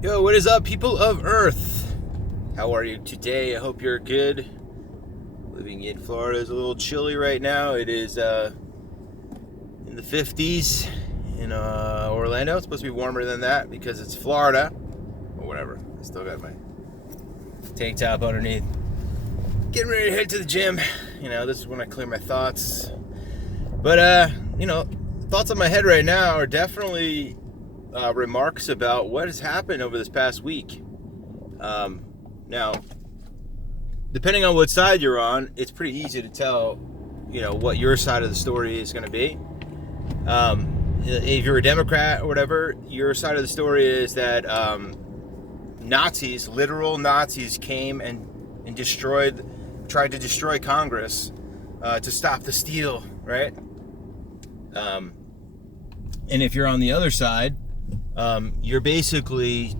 Yo, what is up, people of Earth? How are you today? I hope you're good. Living in Florida is a little chilly right now. It is in the 50s in Orlando. It's supposed to be warmer than that because it's Florida. Or whatever. I still got my tank top underneath. Getting ready to head to the gym. This is when I clear my thoughts. But, thoughts on my head right now are definitely remarks about what has happened over this past week. Now, depending on what side you're on, it's pretty easy to tell, what your side of the story is going to be. If you're a Democrat or whatever, your side of the story is that Nazis, literal Nazis, came and tried to destroy Congress to stop the steal, right? And if you're on the other side, you're basically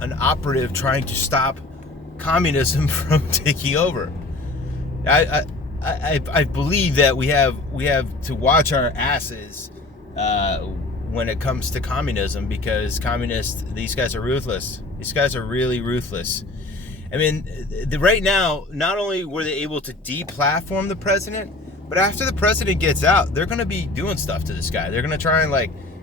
an operative trying to stop communism from taking over. I believe that we have to watch our asses when it comes to communism, because these guys are ruthless. These guys are really ruthless. I mean, right now, not only were they able to deplatform the president, but after the president gets out, they're going to be doing stuff to this guy. They're going to try and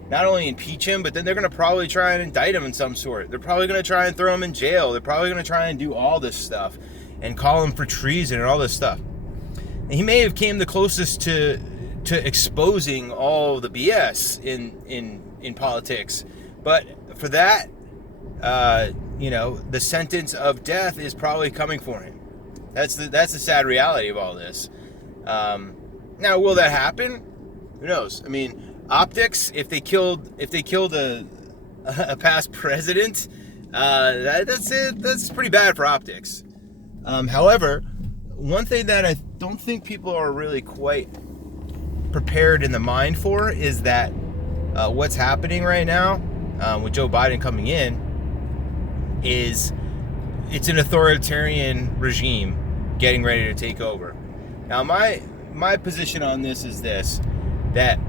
not only impeach him, but then they're going to probably try and indict him in some sort. They're probably going to try and throw him in jail. They're probably going to try and do all this stuff and call him for treason and all this stuff. And he may have came the closest to exposing all the BS in politics, but for that, the sentence of death is probably coming for him. That's the sad reality of all this. Now, will that happen? Who knows? I mean, optics. If they killed a past president, that's it. That's pretty bad for optics. However, one thing that I don't think people are really quite prepared in the mind for is that what's happening right now with Joe Biden coming in is it's an authoritarian regime getting ready to take over. Now, my position on this is this: that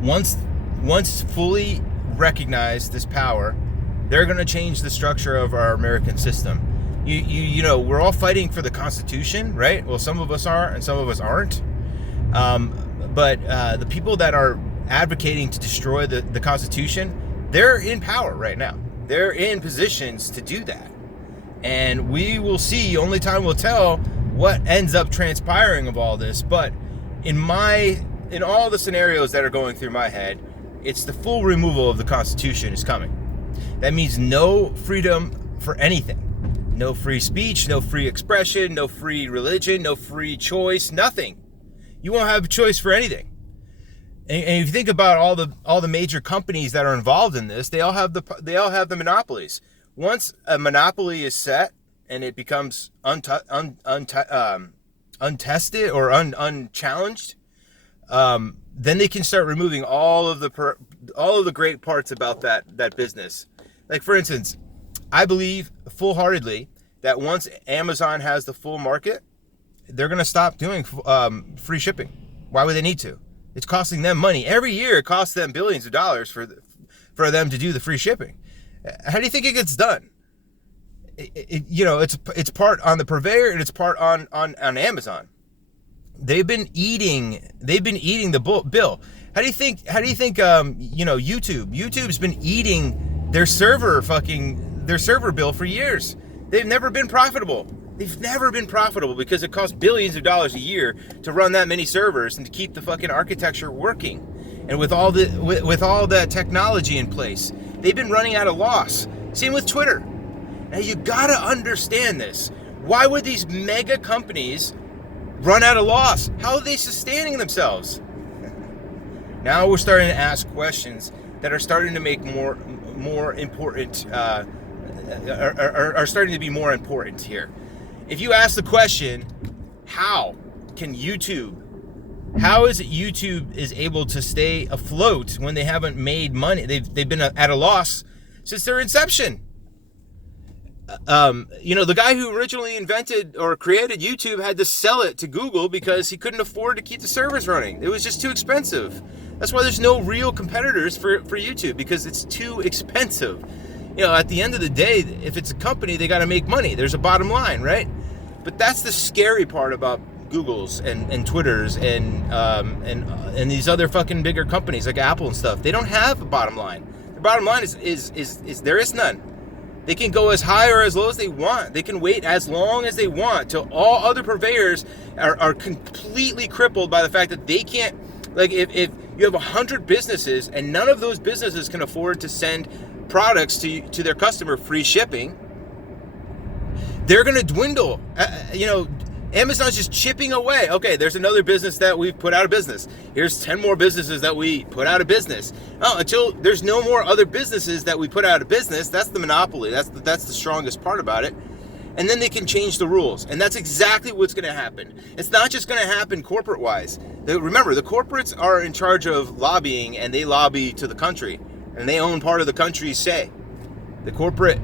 once fully recognized this power, they're going to change the structure of our American system. We're all fighting for the Constitution, right? Well, some of us are and some of us aren't. But the people that are advocating to destroy the Constitution, they're in power right now. They're in positions to do that. And we will see, only time will tell what ends up transpiring of all this. But in all the scenarios that are going through my head, it's the full removal of the Constitution is coming. That means no freedom for anything. No free speech, no free expression, no free religion, no free choice, nothing. You won't have a choice for anything. And if you think about all the major companies that are involved in this, they all have the monopolies. Once a monopoly is set and it becomes untested or unchallenged, then they can start removing all of the great parts about that business. Like, for instance, I believe full-heartedly that once Amazon has the full market, they're going to stop doing free shipping. Why would they need to? It's costing them money. Every year it costs them billions of dollars for them to do the free shipping. How do you think it gets done? It's part on the purveyor and it's part on Amazon. They've been eating the bill. How do you think YouTube's been eating their server bill for years? They've never been profitable. They've never been profitable because it costs billions of dollars a year to run that many servers and to keep the fucking architecture working. And with all the technology in place, they've been running at a loss. Same with Twitter. Now you gotta understand this. Why would these mega companies run at a loss? How are they sustaining themselves? Now we're starting to ask questions that are starting to make more important, are starting to be more important here. If you ask the question, how is it YouTube is able to stay afloat when they haven't made money? They've been at a loss since their inception. The guy who originally invented or created YouTube had to sell it to Google because he couldn't afford to keep the servers running. It was just too expensive. That's why there's no real competitors for YouTube, because it's too expensive. at the end of the day, if it's a company, they got to make money. There's a bottom line, right? But that's the scary part about Googles and Twitters and these other fucking bigger companies like Apple and stuff. They don't have a bottom line. The bottom line is there is none. They can go as high or as low as they want. They can wait as long as they want till all other purveyors are completely crippled by the fact that they can't. Like if you have 100 businesses and none of those businesses can afford to send products to their customer free shipping, they're going to dwindle. Amazon's just chipping away. Okay, there's another business that we've put out of business. Here's 10 more businesses that we put out of business. Oh, until there's no more other businesses that we put out of business, that's the monopoly. That's the strongest part about it. And then they can change the rules. And that's exactly what's going to happen. It's not just going to happen corporate-wise. Remember, the corporates are in charge of lobbying, and they lobby to the country. And they own part of the country's say. The corporate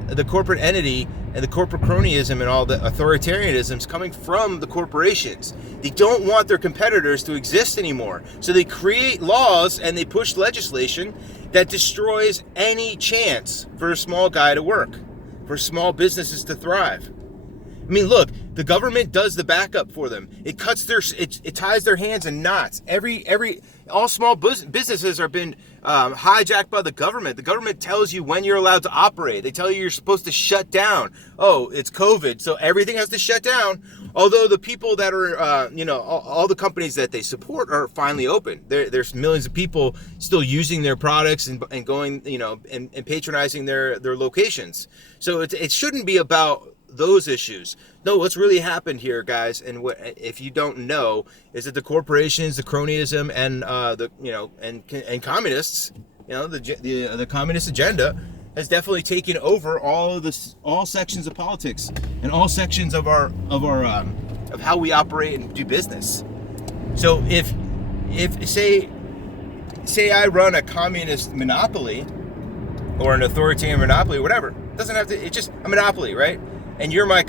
entity and the corporate cronyism and all the authoritarianism is coming from the corporations. They don't want their competitors to exist anymore. So they create laws and they push legislation that destroys any chance for a small guy to work, for small businesses to thrive. I mean, look, the government does the backup for them. It ties their hands in knots. All small businesses are been hijacked by the government. The government tells you when you're allowed to operate. They tell you you're supposed to shut down. Oh, it's COVID, so everything has to shut down. Although the people that are, all the companies that they support are finally open. There's millions of people still using their products and going, and patronizing their locations. So it shouldn't be about those issues. No, what's really happened here, guys, and what if you don't know, is that the corporations, the cronyism, and and communists, the communist agenda has definitely taken over all sections of politics and all sections of our of how we operate and do business. So if say I run a communist monopoly or an authoritarian monopoly, whatever, it doesn't have to. It's just a monopoly, right? And you're my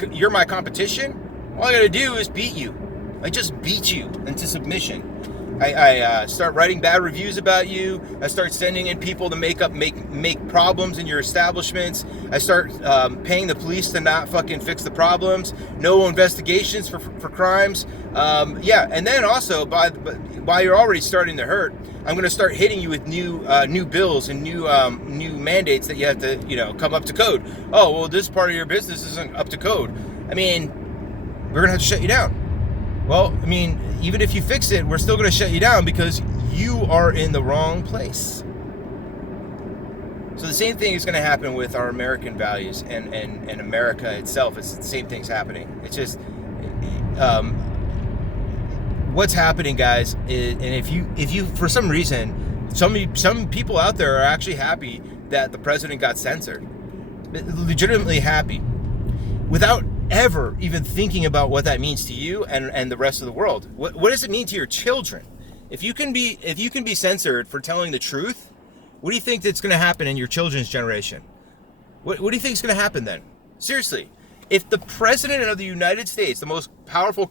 competition. All I gotta do is beat you. I just beat you into submission. I start writing bad reviews about you. I start sending in people to make problems in your establishments. I start paying the police to not fucking fix the problems. No investigations for crimes. And then also while you're already starting to hurt, I'm going to start hitting you with new bills and new mandates that you have to come up to code. Oh, well, this part of your business isn't up to code. I mean, we're going to have to shut you down. Well, I mean, even if you fix it, we're still going to shut you down because you are in the wrong place. So the same thing is going to happen with our American values and America itself. It's the same thing's happening. It's just what's happening, guys. And if you for some reason, some people out there are actually happy that the president got censored, legitimately happy, without ever even thinking about what that means to you and the rest of the world. What does it mean to your children? If you can be censored for telling the truth, what do you think that's going to happen in your children's generation? What do you think is going to happen then? Seriously, if the president of the United States, the most powerful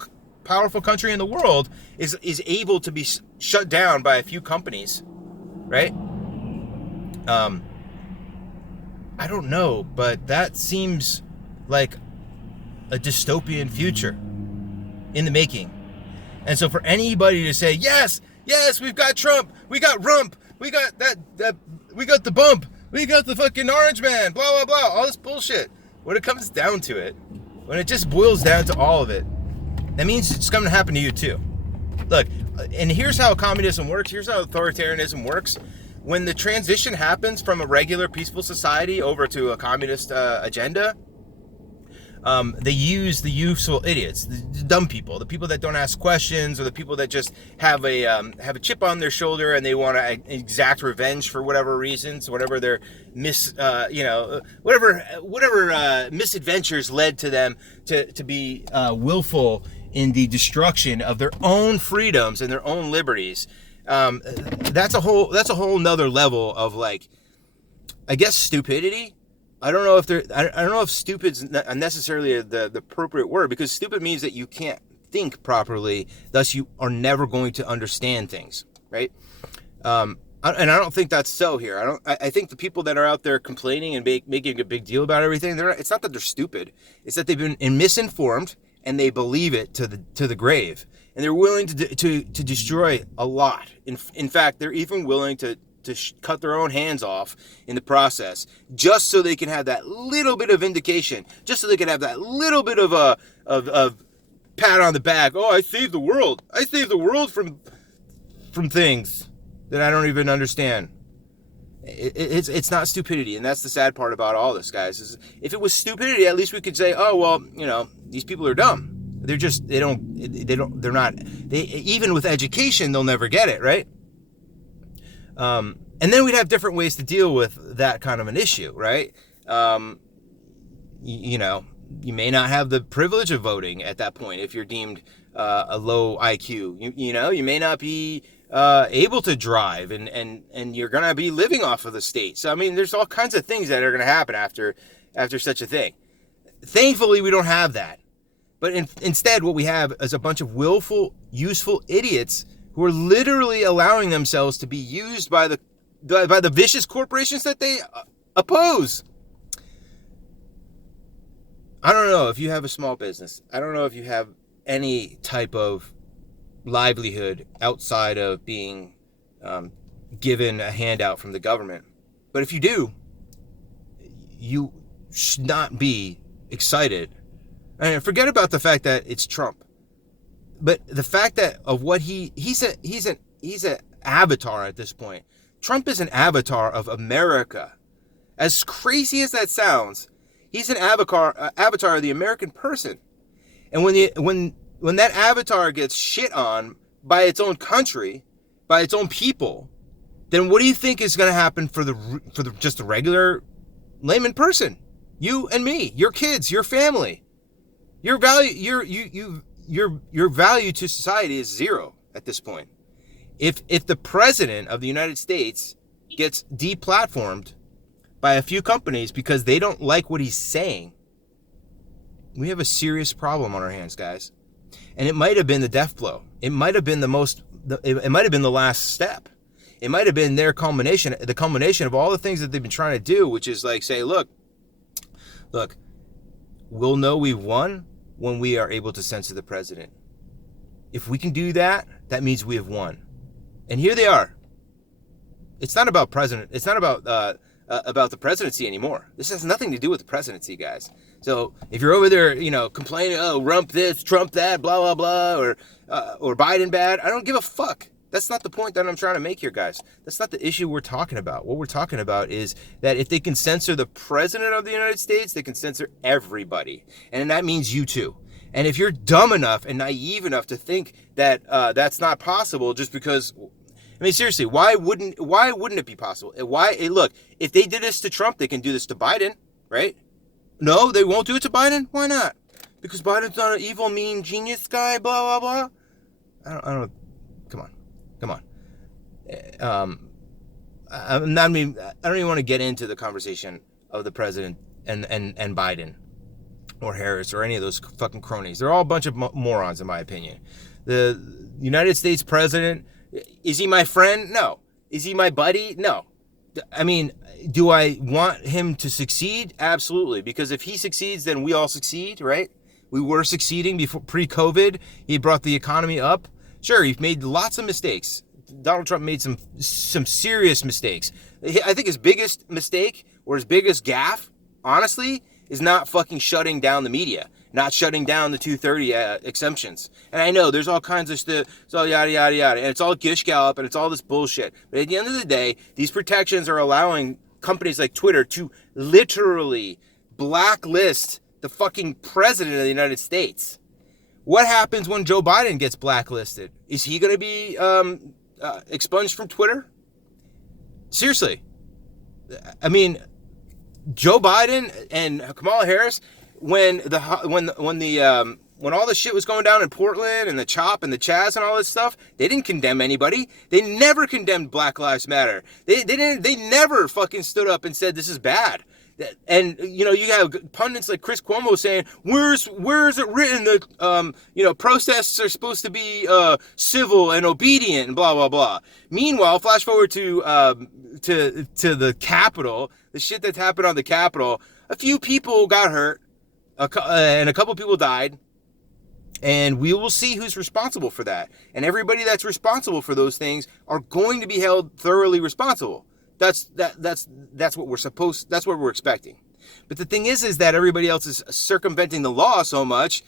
country in the world, is able to be shut down by a few companies, right? I don't know, but that seems like a dystopian future in the making. And so for anybody to say, yes, we've got Trump, we got Rump, we got that we got the bump, we got the fucking orange man, blah, blah, blah, all this bullshit. When it comes down to it, when it just boils down to all of it, that means it's going to happen to you too. Look, and here's how communism works, here's how authoritarianism works. When the transition happens from a regular peaceful society over to a communist agenda, they use the useful idiots, the dumb people, the people that don't ask questions, or the people that just have a chip on their shoulder and they want to exact revenge for whatever reasons, whatever their whatever misadventures led to them to be willful in the destruction of their own freedoms and their own liberties. That's a whole nother level of, like, I guess, stupidity. I don't know if stupid's necessarily the appropriate word, because stupid means that you can't think properly, thus you are never going to understand things, right? I'm And I don't think that's so here. I think the people that are out there complaining and making a big deal about everything, it's not that they're stupid. It's that they've been misinformed and they believe it to the grave, and they're willing to destroy a lot. In fact, they're even willing to cut their own hands off in the process, just so they can have that little bit of vindication, just so they can have that little bit of of pat on the back. Oh, I saved the world. I saved the world from things that I don't even understand. It's not stupidity, and that's the sad part about all this, guys. Is if it was stupidity, at least we could say, oh well, these people are dumb. They're just they're not even with education they'll never get it, right? And then we'd have different ways to deal with that kind of an issue, right? You may not have the privilege of voting at that point if you're deemed a low IQ. You may not be able to drive, and you're gonna be living off of the state. So I mean, there's all kinds of things that are gonna happen after such a thing. Thankfully, we don't have that. But instead, what we have is a bunch of willful, useful idiots who are literally allowing themselves to be used by the vicious corporations that they oppose. I don't know if you have a small business. I don't know if you have any type of livelihood outside of being given a handout from the government. But if you do, you should not be excited. And forget about the fact that it's Trump. But the fact that of what he's an avatar at this point. Trump is an avatar of America. As crazy as that sounds, he's an avatar of the American person. And when that avatar gets shit on by its own country, by its own people, then what do you think is going to happen for just the regular layman person? You and me, your kids, your family, your value, your value to society is zero at this point. If the president of the United States gets deplatformed by a few companies because they don't like what he's saying, we have a serious problem on our hands, guys. And it might have been the death blow. It might have been it might have been the last step. It might have been the culmination of all the things that they've been trying to do, which is like say, look, we'll know we've won when we are able to censor the president. If we can do that, that means we have won. And here they are. It's not about president. It's not about the presidency anymore. This has nothing to do with the presidency, guys. So if you're over there, complaining, oh, rump this, Trump that, blah, blah, blah, or Biden bad, I don't give a fuck. That's not the point that I'm trying to make here, guys. That's not the issue we're talking about. What we're talking about is that if they can censor the president of the United States, they can censor everybody. And that means you too. And if you're dumb enough and naive enough to think that that's not possible just because... I mean, seriously, why wouldn't it be possible? Look, if they did this to Trump, they can do this to Biden, right? No, they won't do it to Biden? Why not? Because Biden's not an evil, mean, genius guy, blah, blah, blah. I don't come on. I don't even want to get into the conversation of the president and Biden or Harris or any of those fucking cronies. They're all a bunch of morons, in my opinion. The United States president... Is he my friend? No. Is he my buddy? No. I mean, do I want him to succeed? Absolutely. Because if he succeeds, then we all succeed, right? We were succeeding before pre-COVID. He brought the economy up. Sure, he made lots of mistakes. Donald Trump made some serious mistakes. I think his biggest mistake or his biggest gaffe, honestly, is not fucking shutting down the media. Not shutting down the 230 exemptions. And I know there's all kinds of stuff, it's all yada, yada, yada, and it's all gish gallop, and it's all this bullshit. But at the end of the day, these protections are allowing companies like Twitter to literally blacklist the fucking president of the United States. What happens when Joe Biden gets blacklisted? Is he going to be expunged from Twitter? Seriously. I mean, Joe Biden and Kamala Harris... When all the shit was going down in Portland and the CHOP and the Chaz and all this stuff, they didn't condemn anybody. They never condemned Black Lives Matter. They never fucking stood up and said this is bad. And you have pundits like Chris Cuomo saying, where is it written that protests are supposed to be civil and obedient and blah blah blah. Meanwhile, flash forward to the Capitol, the shit that's happened on the Capitol. A few people got hurt, and a couple people died. And we will see who's responsible for that. And everybody that's responsible for those things are going to be held thoroughly responsible. That's what we're expecting. But the thing is that everybody else is circumventing the law so much.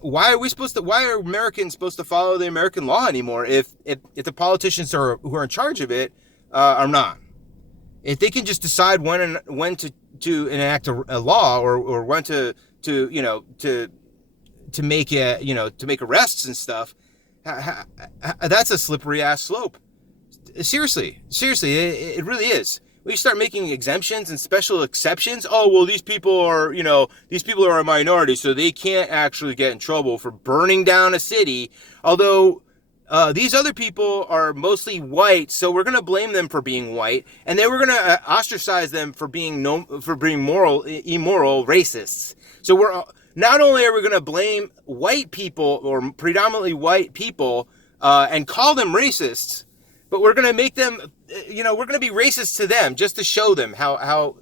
Why are Americans supposed to follow the American law anymore if the politicians who are in charge of it are not? If they can just decide when to enact a law or when to make arrests and stuff, that's a slippery ass slope. Seriously, it really is. When you start making exemptions and special exceptions, oh well, these people are a minority, so they can't actually get in trouble for burning down a city. Although these other people are mostly white, so we're gonna blame them for being white, and then we're gonna ostracize them for being immoral racists. So not only are we going to blame white people or predominantly white people and call them racists, but we're going to make them, we're going to be racist to them just to show them how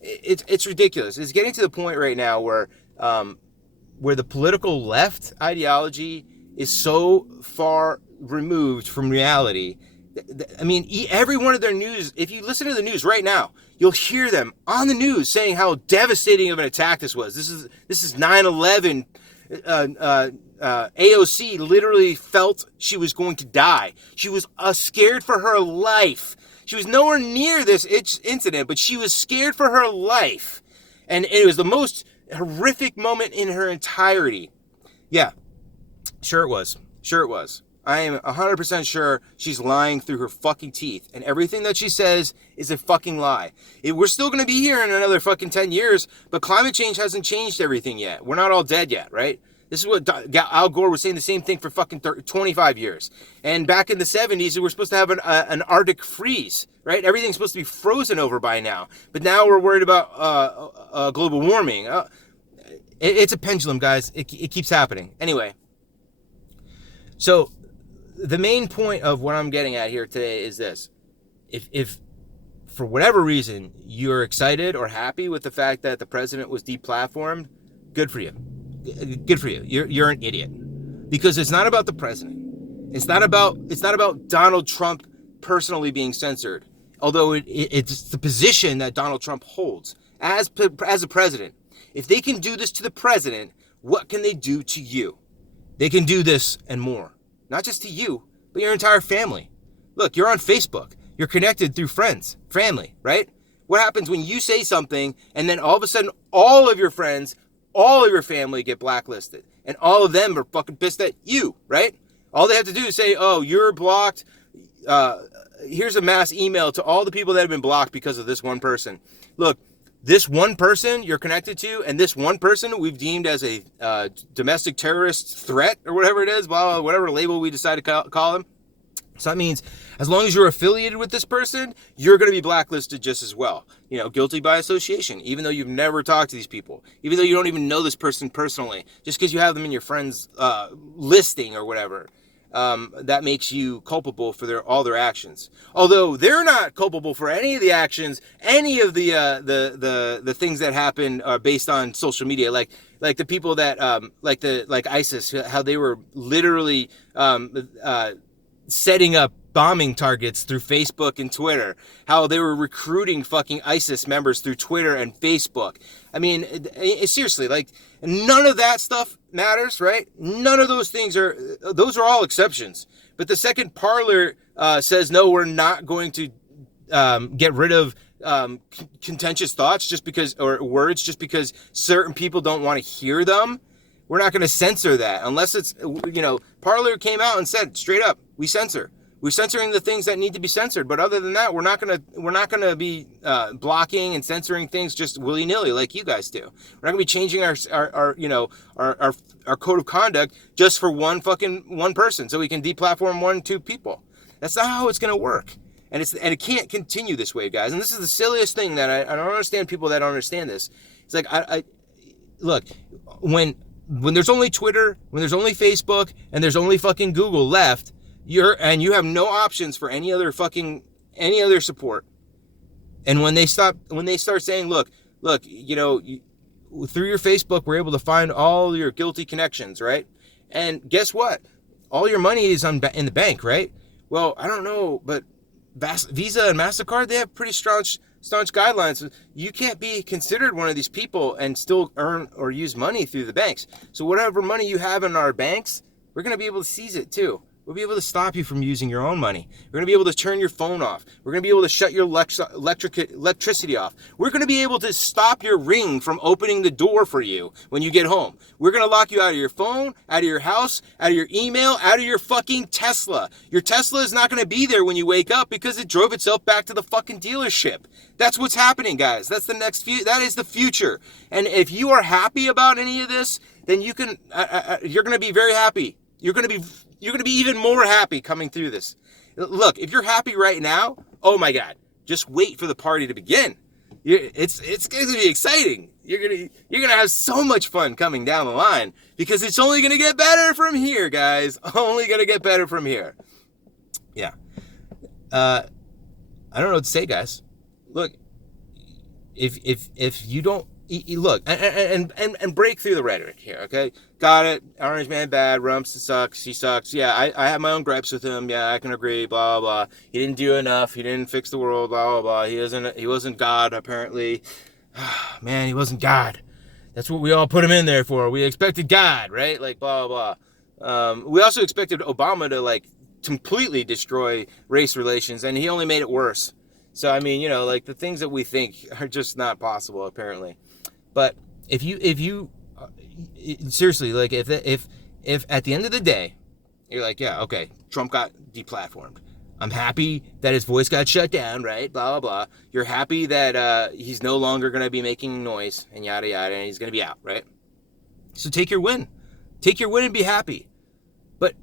it's ridiculous. It's getting to the point right now where the political left ideology is so far removed from reality. I mean, every one of their news, if you listen to the news right now, you'll hear them on the news saying how devastating of an attack this was. This is 9/11. AOC literally felt she was going to die. She was scared for her life. She was nowhere near this incident, but she was scared for her life. And it was the most horrific moment in her entirety. Yeah, sure it was. I am 100% sure she's lying through her fucking teeth. And everything that she says is a fucking lie. We're still going to be here in another fucking 10 years, but climate change hasn't changed everything yet. We're not all dead yet, right? This is what Al Gore was saying the same thing for fucking 25 years. And back in the 70s, we were supposed to have an Arctic freeze, right? Everything's supposed to be frozen over by now. But now we're worried about global warming. It's a pendulum, guys. It keeps happening. Anyway, so the main point of what I'm getting at here today is this. If for whatever reason you're excited or happy with the fact that the president was deplatformed, good for you. You're an idiot. Because it's not about the president. It's not about Donald Trump personally being censored. Although it's the position that Donald Trump holds as a president. If they can do this to the president, what can they do to you? They can do this and more. Not just to you, but your entire family. Look, you're on Facebook. You're connected through friends, family, right? What happens when you say something and then all of a sudden all of your friends, all of your family get blacklisted and all of them are fucking pissed at you, right? All they have to do is say, oh, you're blocked. Here's a mass email to all the people that have been blocked because of this one person. Look, this one person you're connected to, and this one person we've deemed as a domestic terrorist threat or whatever it is, blah, whatever label we decide to call them. So that means as long as you're affiliated with this person, you're going to be blacklisted just as well. Guilty by association, even though you've never talked to these people, even though you don't even know this person personally, just because you have them in your friends listing or whatever. That makes you culpable for all their actions. Although they're not culpable for any of the actions, any of the things that happen based on social media, like the people that like ISIS, how they were literally setting up bombing targets through Facebook and Twitter, how they were recruiting fucking ISIS members through Twitter and Facebook. I mean, seriously, like, none of that stuff matters, right? None of those things those are all exceptions. But the second Parler says, no, we're not going to get rid of contentious thoughts or words just because certain people don't want to hear them, we're not going to censor that unless it's, Parler came out and said straight up, we censor. We're censoring the things that need to be censored, but other than that, we're not gonna be blocking and censoring things just willy nilly like you guys do. We're not gonna be changing our code of conduct just for one person, so we can deplatform 1-2 people. That's not how it's gonna work. And it can't continue this way, guys. And this is the silliest thing that I don't understand people that don't understand this. It's like, I look, when there's only Twitter, when there's only Facebook, and there's only fucking Google left, you have no options for any other support. And when they start saying, look, you know, through your Facebook, we're able to find all your guilty connections, right? And guess what? All your money is in the bank, right? Well, I don't know, but Visa and MasterCard, they have pretty staunch guidelines. You can't be considered one of these people and still earn or use money through the banks. So whatever money you have in our banks, we're going to be able to seize it too. We'll be able to stop you from using your own money. We're going to be able to turn your phone off. We're going to be able to shut your electricity off. We're going to be able to stop your Ring from opening the door for you when you get home. We're going to lock you out of your phone, out of your house, out of your email, out of your fucking Tesla. Your Tesla is not going to be there when you wake up because it drove itself back to the fucking dealership. That's what's happening, guys. That's the next that is the future. And if you are happy about any of this, then you're going to be very happy. You're going to be even more happy coming through this. Look, if you're happy right now, oh my God, just wait for the party to begin. It's going to be exciting. You're going to have so much fun coming down the line because it's only going to get better from here, guys. Only going to get better from here. Yeah. I don't know what to say, guys. Look, if you don't look and break through the rhetoric here, okay? Got it. Orange Man bad. Rumps sucks. He sucks. Yeah, I have my own gripes with him. Yeah, I can agree. Blah blah blah. He didn't do enough. He didn't fix the world. Blah blah blah. He wasn't God apparently. Man, he wasn't God. That's what we all put him in there for. We expected God, right? Like blah blah blah. We also expected Obama to like completely destroy race relations, and he only made it worse. So I mean, you know, like the things that we think are just not possible apparently. But if you seriously, like if at the end of the day, you're like, yeah, okay, Trump got deplatformed. I'm happy that his voice got shut down, right? Blah, blah, blah. You're happy that he's no longer going to be making noise and yada, yada, and he's going to be out, right? So take your win. Take your win and be happy. But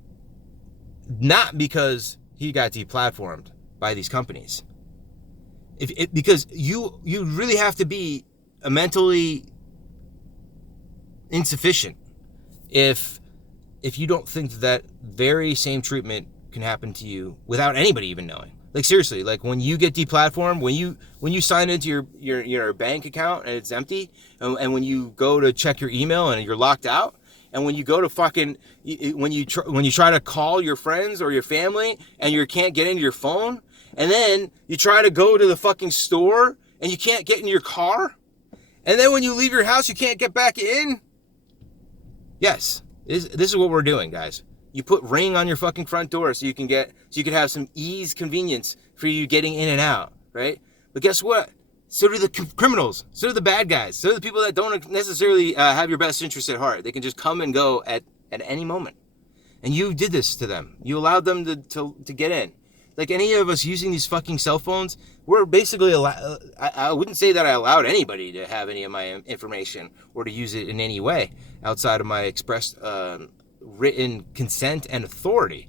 not because he got deplatformed by these companies. Because you really have to be mentally insufficient if you don't think that very same treatment can happen to you without anybody even knowing. Like seriously, like when you get deplatformed, when you sign into your bank account and it's empty, and when you go to check your email and you're locked out, and when you go to fucking when you try to call your friends or your family and you can't get into your phone, and then you try to go to the fucking store and you can't get in your car. And then when you leave your house, you can't get back in? Yes, this is what we're doing, guys. You put Ring on your fucking front door so you can have some convenience for you getting in and out, right? But guess what? So do the criminals. So do the bad guys. So do the people that don't necessarily have your best interest at heart. They can just come and go at any moment. And you did this to them. You allowed them to get in. Like any of us using these fucking cell phones, we're basically I wouldn't say that I allowed anybody to have any of my information or to use it in any way outside of my expressed written consent and authority.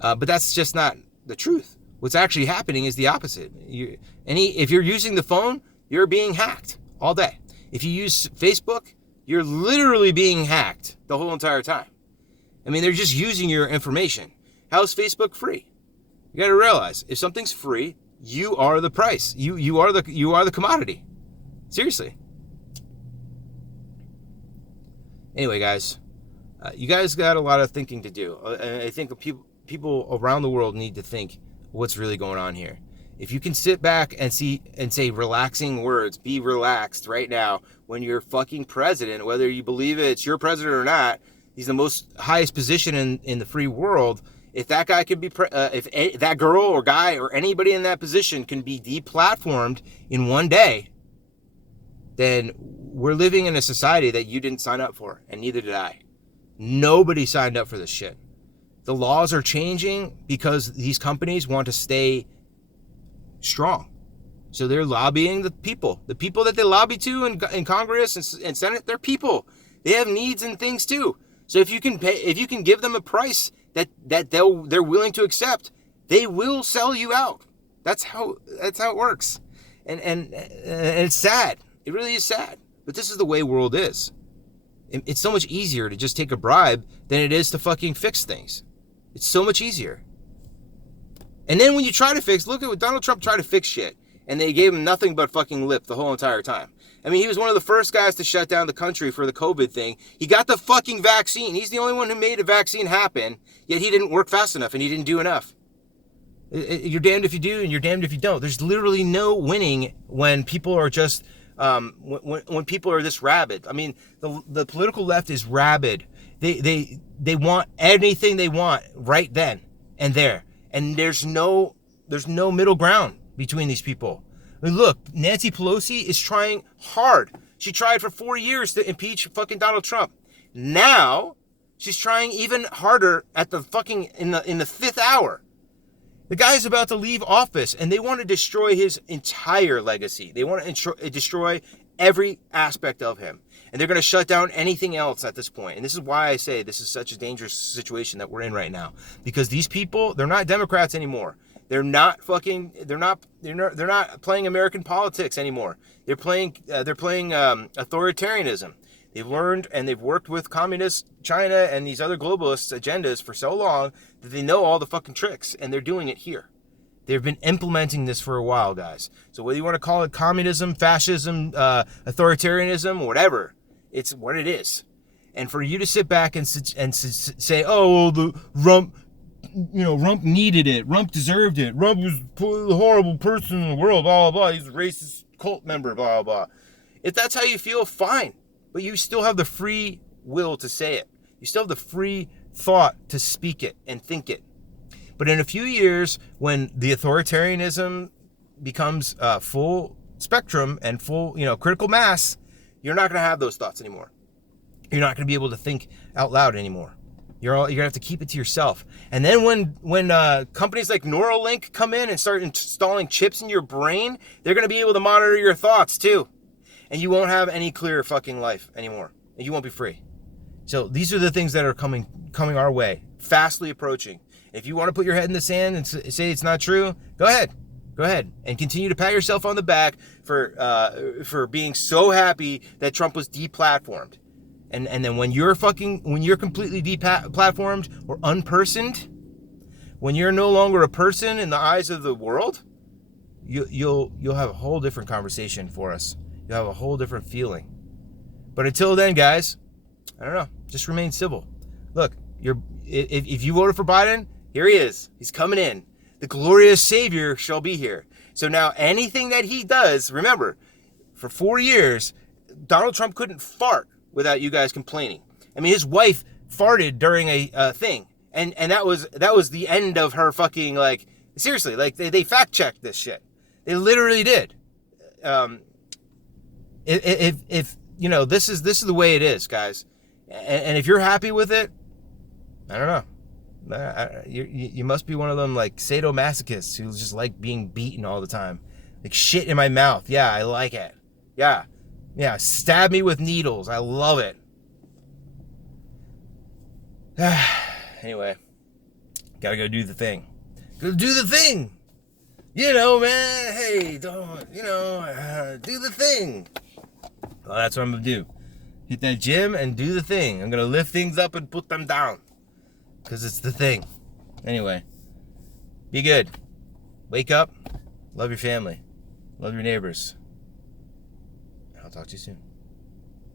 But that's just not the truth. What's actually happening is the opposite. If you're using the phone, you're being hacked all day. If you use Facebook, you're literally being hacked the whole entire time. I mean, they're just using your information. How is Facebook free? You got to realize, if something's free, you are the price. You are the commodity. Seriously. Anyway, guys, you guys got a lot of thinking to do. I think people around the world need to think what's really going on here. If you can sit back and say relaxing words, be relaxed right now when your fucking president, whether you believe it's your president or not, he's the most highest position in the free world. If that guy could be, if that girl or guy or anybody in that position can be deplatformed in one day, then we're living in a society that you didn't sign up for, and neither did I. Nobody signed up for this shit. The laws are changing because these companies want to stay strong. So they're lobbying the people that they lobby to in Congress and Senate. They're people. They have needs and things too. So if you can give them a price that they're willing to accept, they will sell you out. That's how it works. And it's sad. It really is sad. But this is the way world is. It's so much easier to just take a bribe than it is to fucking fix things. It's so much easier. And then when you try to fix, look at what Donald Trump tried to fix shit. And they gave him nothing but fucking lip the whole entire time. I mean, he was one of the first guys to shut down the country for the COVID thing. He got the fucking vaccine. He's the only one who made a vaccine happen, yet he didn't work fast enough and he didn't do enough. You're damned if you do and you're damned if you don't. There's literally no winning when people are just, when people are this rabid. I mean, the political left is rabid. They want anything they want right then and there. And there's no middle ground between these people. I mean, look, Nancy Pelosi is trying hard. She tried for 4 years to impeach fucking Donald Trump. Now she's trying even harder at the fucking in the fifth hour. The guy is about to leave office, and they want to destroy his entire legacy. They want to destroy every aspect of him, and they're going to shut down anything else at this point. And this is why I say this is such a dangerous situation that we're in right now, because these people, they're not Democrats anymore. They're not playing American politics anymore. They're playing authoritarianism. They've learned and they've worked with communist China and these other globalists' agendas for so long that they know all the fucking tricks, and they're doing it here. They've been implementing this for a while, guys. So whether you want to call it communism, fascism, authoritarianism, whatever, it's what it is. And for you to sit back and say, oh, well, the Rump, Rump needed it. Rump deserved it. Rump was a horrible person in the world, blah, blah, blah. He's a racist cult member, blah, blah, blah. If that's how you feel, fine. But you still have the free will to say it. You still have the free thought to speak it and think it. But in a few years, when the authoritarianism becomes full spectrum and full, critical mass, you're not going to have those thoughts anymore. You're not going to be able to think out loud anymore. You're going to have to keep it to yourself. And then when companies like Neuralink come in and start installing chips in your brain, they're going to be able to monitor your thoughts too. And you won't have any clear fucking life anymore. And you won't be free. So these are the things that are coming our way, fastly approaching. If you want to put your head in the sand and say it's not true, go ahead. Go ahead and continue to pat yourself on the back for being so happy that Trump was deplatformed. And then when you're completely deplatformed or unpersoned, when you're no longer a person in the eyes of the world, you'll have a whole different conversation for us. You'll have a whole different feeling. But until then, guys, I don't know. Just remain civil. Look, if you voted for Biden, here he is. He's coming in. The glorious Savior shall be here. So now anything that he does, remember, for 4 years, Donald Trump couldn't fart without you guys complaining. I mean, his wife farted during a thing. And that was the end of her fucking, seriously, they fact-checked this shit. They literally did. If this is the way it is, guys, and if you're happy with it, I don't know. You must be one of them sadomasochists who just like being beaten all the time, like shit in my mouth. Yeah, I like it. Yeah, stab me with needles. I love it. Anyway, gotta go do the thing. Go do the thing. Man. Hey, don't do the thing. Well, that's what I'm gonna do. Hit that gym and do the thing. I'm gonna lift things up and put them down. Because it's the thing. Anyway, be good. Wake up. Love your family. Love your neighbors. I'll talk to you soon.